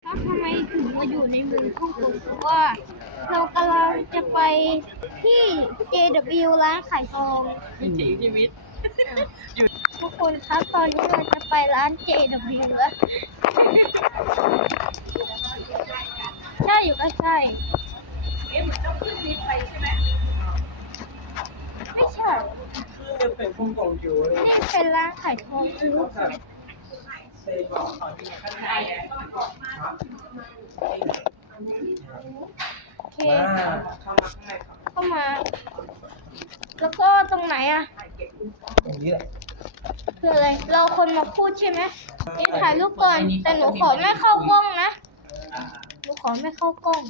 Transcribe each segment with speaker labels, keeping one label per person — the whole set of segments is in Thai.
Speaker 1: แล้วทำไมถึงมาอยู่ในเมืองฮ่องกงเพราะว่าเรากำลังจะไปที่ JW ร้านขายทอง
Speaker 2: วิถีชีวิต
Speaker 1: ทุกคนครับตอนนี้เราจะไปร้าน JW แล้วใช่อยู่ใกล้ๆ
Speaker 2: เหมือนต้องขึ้นลิฟต์ไปใช่ไหม
Speaker 1: ไม่ใช่
Speaker 3: เป็น香港橋咧，
Speaker 1: นี่เป็นร้านขายทอง
Speaker 3: 4個。
Speaker 2: ข้างในอ่ะ
Speaker 1: โอเค
Speaker 3: เข้ามาข้างในครับ
Speaker 1: เข้ามา แล้วก็ตรงไหนอ่ะ
Speaker 3: ตรงนี้แหละ
Speaker 1: คืออะไร เราคนมาพูดใช่ไหมนี่ถ่ายรูปก่อน แต่หนูขอไม่เข้ากล้องนะ หนูขอไม่เข้ากล้อง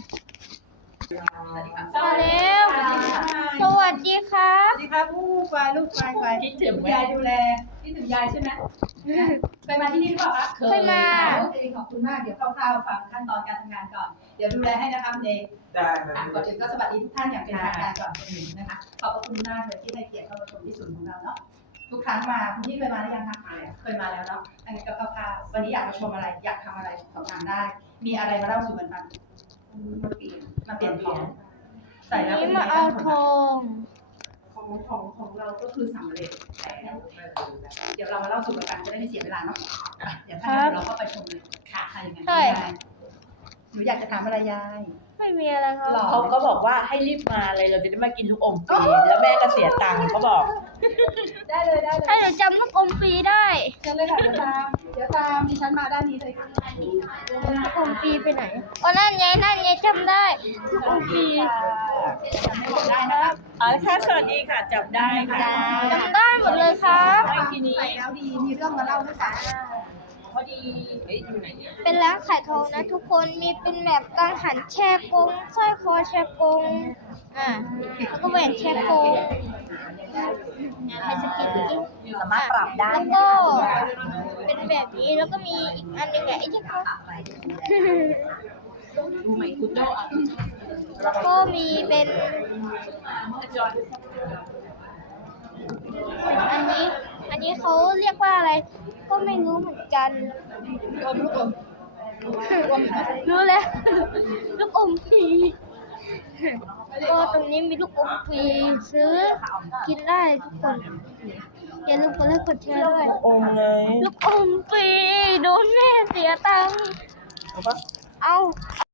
Speaker 1: มาแล้วสวัสดีครับ
Speaker 2: สวัสดีครับลูกไปคิดถึงยายดูแลคิดถึงยายใช่ไหมเคยมาที่นี่หรือเปล่าคะ
Speaker 1: เคยมา
Speaker 2: โอเคขอบคุณมากเดี๋ยวคร่าวๆฟังขั้นตอนการทำงานก่อนเดี๋ยวดูแลให้นะคะคุณเอ
Speaker 3: ได้ค
Speaker 2: ก่
Speaker 3: รั
Speaker 2: อนอื่นก็สวัสดีทุกท่านอย่างเป็นทางการก่อนนะคะขอบคุณมากเลยที่ให้เกียรติเข้ามาชมที่ศูนย์ของเราเนาะทุกครั้งมาคุณพี่เคยมาหรือยังคะเคยมาแล้วเนาะอันนี้ก็คร่าวๆวันนี้อยากมาชมอะไรอยากทำอะไรสอบถามได้ มีอะไรมาเล่าสู่กันฟังมาเปลี่ยนของใส่แล้ว
Speaker 1: นี่มาเอาทอง
Speaker 2: ของเราก็คือสำเร็จเดี๋ยวเรามาเล่าสู่กันฟังจะได้ไม่เสียเวลาเนาะเดี๋ยวถ้าเราก็ไปชมเลยค่ะอย่างนั้นหนูอยากจะถามอะไรยาย
Speaker 1: ไม่มีอะไรครับ
Speaker 4: เขาก็บอกว่าให้รีบมาเลยเราจะได้มากินลูกอมฟรีแล้วแม่ก็เสียตังค์เขาบอก
Speaker 2: ได้เลย
Speaker 1: ถ้าหนูจำลูกอมฟรีได้
Speaker 2: เชิญเลยค่ะเดี๋ยวตามดิฉันมาด้านนี้เลยค่ะ
Speaker 1: ลูกอมฟรีไปไหนอ๋อนั่นไงจำได้ลูกอมฟรี
Speaker 2: ได้นะครับ
Speaker 4: อ๋อค่ะสวัสดีค่ะจำได้ค่ะ
Speaker 1: จำได้หมดเลยครับ
Speaker 4: ไม่ทีนี้
Speaker 2: ใส่แล้วดีมีเรื่องมาเล่าด้วยค่ะ
Speaker 4: พอดีอยู่ไหนเนี่ย
Speaker 1: เป็นร้านขายทองนะทุกคนมีเป็นแบบกังหันแชร์กงสร้อยคอแชร์กงแล้วก็แหวนแชร์กงใครสกินดิ
Speaker 4: สามารถปรับได้
Speaker 1: แล้วก็เป็นแบบนี้แล้วก็มีอีกอันหนึงไอ้ที่เขา
Speaker 4: ดูไหมคุณโจอ่ะ
Speaker 1: แล้วก็มีเป็นอันนี้เขาเรียกว่าอะไร ก็ไม่รู้เหมือนกันลูกอมรู้แล้วลูกอมฟรีก็ตรงนี้มีลูกอมฟรีซื้อกินได้ทุกคนอย่าลืมกดไลค์กดแชร์ด้วย
Speaker 4: อมไง
Speaker 1: ลูกอมฟรีโดนแม่เสียตังค์เอา